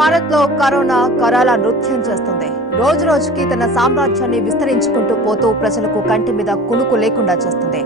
భారత్ లో కరోనా కరాల నృత్యం చేస్తుంది. రోజు రోజుకి తన సామ్రాజ్యాన్ని విస్తరించుకుంటూ పోతూ ప్రజలకు కంటి మీద కునుకు లేకుండా చేస్తుంది.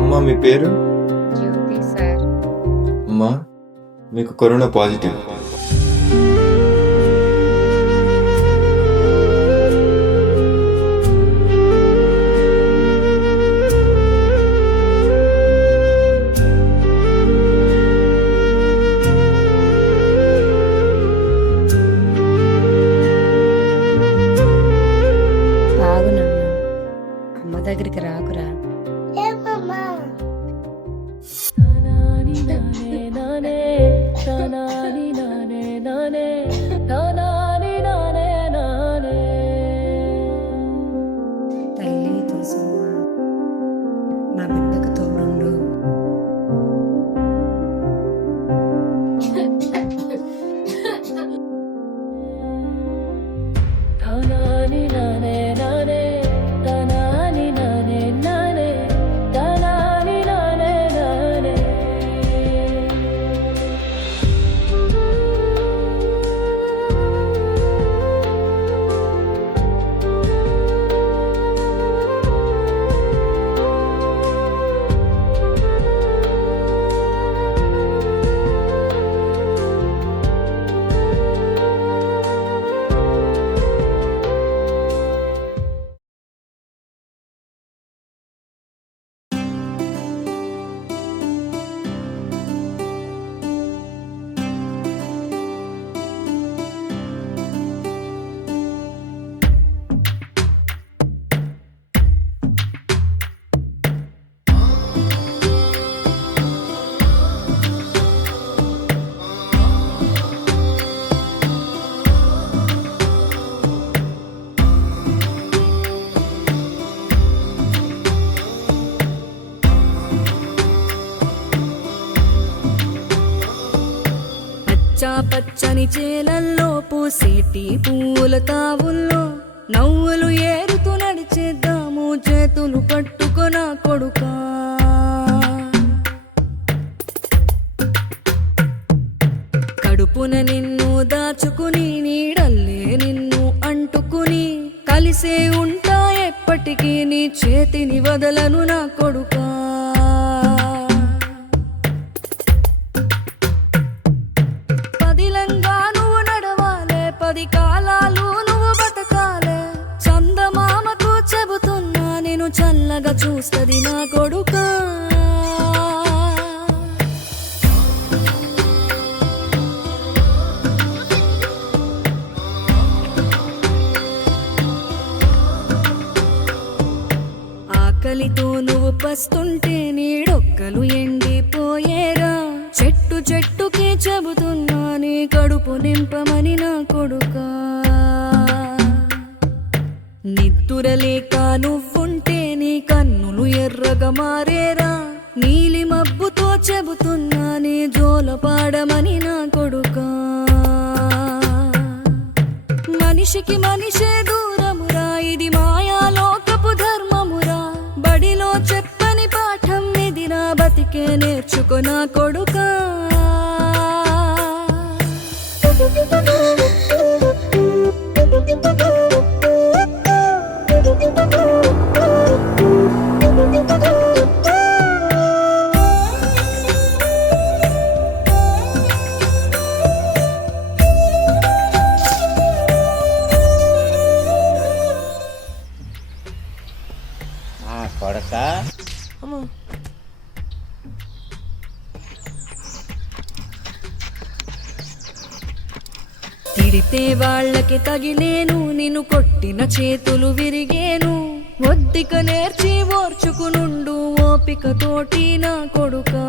అమ్మా, మీ పేరు? జ్యోతి సార్. అమ్మా, మీకు కరోనా పాజిటివ్. బాగునమ్మా, అమ్మ దగ్గరికి రాకురా. తల్లి తులసమ్మ, నా బిడ్డకు తోడుండు. పచ్చని చేలల్లో పూసేటి పూల తావుల్లో నవ్వులు ఏరుతూ నడిచేద్దాము, చేతులు పట్టుకొన కొడుకా. కడుపున నిన్ను దాచుకుని నీడల్లే నిన్ను అంటుకుని కలిసే ఉంటా ఎప్పటికీ, నీ చేతిని వదలను నా కొడుకా. పది కాలాలు నువ్వు బతకాలే, చందమామకు చెబుతున్నా నేను చల్లగా చూస్తది నా కొడుకా. ఆకలితో నువ్వు పస్తుంటే నీడొక్కలు ఎండిపోయేరా, చెట్టు చెట్టుకే చెబుతున్నా నీ కడుపు నింపమని నా కొడుకా. నిద్దురలేక నువ్వుంటే నీ కన్నులు ఎర్రగా మారేరా, నీలి మబ్బుతో చెబుతున్నా నీ జోల పాడమని నా కొడుకా. మనిషికి మనిషే దూరమురా, ఇది మాయాలోకపు ధర్మమురా, బడిలో చెప్పని పాఠం ఇదిరా, బతికే నేర్చుకో నా కొడుకా. తిడితే వాళ్ళకి తగిలేను, నిన్ను కొట్టిన చేతులు విరిగేను. ఒద్దిక నేర్చి ఓర్చుకునుండు ఓపిక తోటి నా కొడుకా.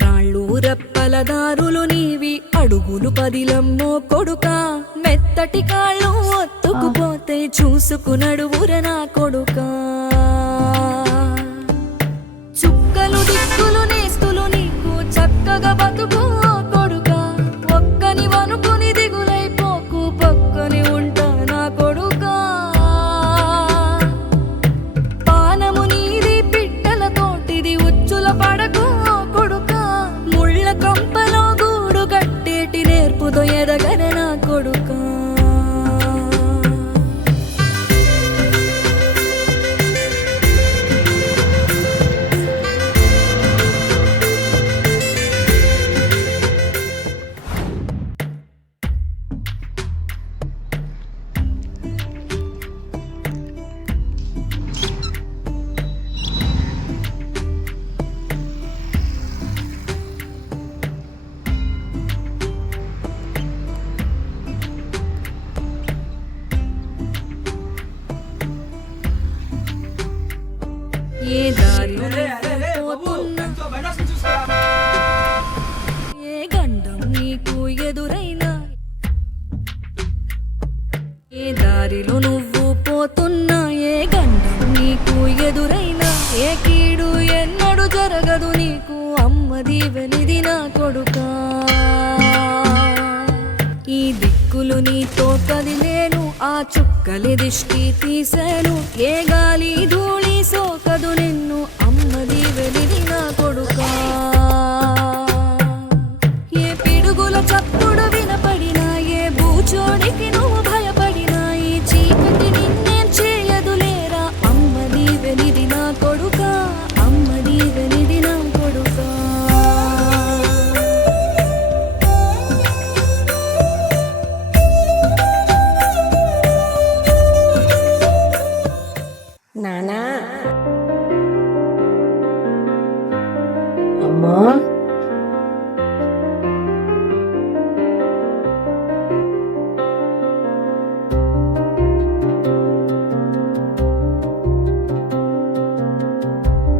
రాళ్ళు రప్పల దారులు నీవి, అడుగులు పదిలమ్మో కొడుకా. మెత్తటి కాళ్ళు ఒత్తుకుపోతే చూసుకునడువుర నా కొడుకా. చుక్కలు దిక్కులు నేస్తులు నీకు చక్కగా బతుకు కొడుకా. ఒక్కని వనుకుని దిగులైపోకు, పక్కని ఉంటా నా కొడుకా. పానము నీది పిట్టల తోటిది, ఉచ్చుల పడకు కొడుకా. ముళ్ళ కంపలో గూడు కట్టేటి నేర్పుతో ఎదగర నా కొడుకా. ఏ దారిలో పోతున్నా, ఏ గండం నీకు ఎదురైనా, ఏ దారిలో నువ్వు పోతున్నా, ఏ గండం నీకు ఎదురైనా, ఏ కీడు ఎన్నడు జరగదు నీకు అమ్మ దీవెనిది నా కొడుకా. ఈ దిక్కులు నీతో కదిలేను, ఆ చుక్కలి దిష్టి తీసాను. ఏ గాలి ధూళి సోకదు నిన్ను అమ్మ దీవెనిది నా కొడుకా. ఏ పిడుగుల చప్పుడు వినపడినా, ఏ బూచోడికి నువ్వు భయపడినా, ఈ చీకటి నిన్నేం చేయదులేరా అమ్మ దీవెనిది నా కొడుకా. అమ్మ దీవెనిది నా కొడుకా. నానా అమ్మా,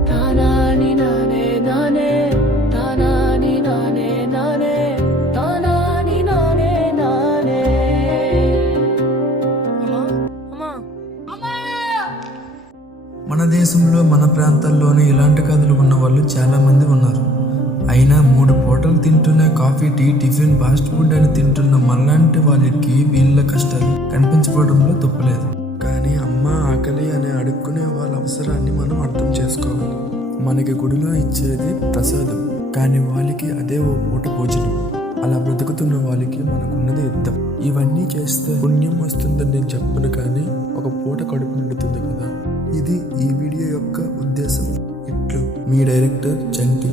తానాని నానే నానే, తానాని నానే నానే, తానాని నానే నానే. మన దేశంలో మన ప్రాంతాల్లోనే ఇలాంటి కథలు ఉన్న వాళ్ళు చాలా మంది ఉన్నారు. అయినా 3 పూటలు తింటున్న coffee, tea, tiffin, fast food అని తింటున్న మనలాంటి వాళ్ళకి వీళ్ళ కష్టాలు కనిపించబడంలో తప్పులేదు. కానీ అమ్మ ఆకలి అని అడుక్కునే వాళ్ళ అవసరాన్ని మనం అర్థం చేసుకోవాలి. మనకి గుడిలో ఇచ్చేది ప్రసాదం, కానీ వాళ్ళకి అదే ఓ పూట భోజనం. అలా బ్రతుకుతున్న వాళ్ళకి మనకున్నది యుద్ధం. ఇవన్నీ చేస్తే పుణ్యం వస్తుందని నేను చెప్పను, కానీ ఒక పూట కడుపు నిండుతుంది కదా. ఇది ఈ వీడియో యొక్క ఉద్దేశం. ఇట్లు మీ డైరెక్టర్ చంటి.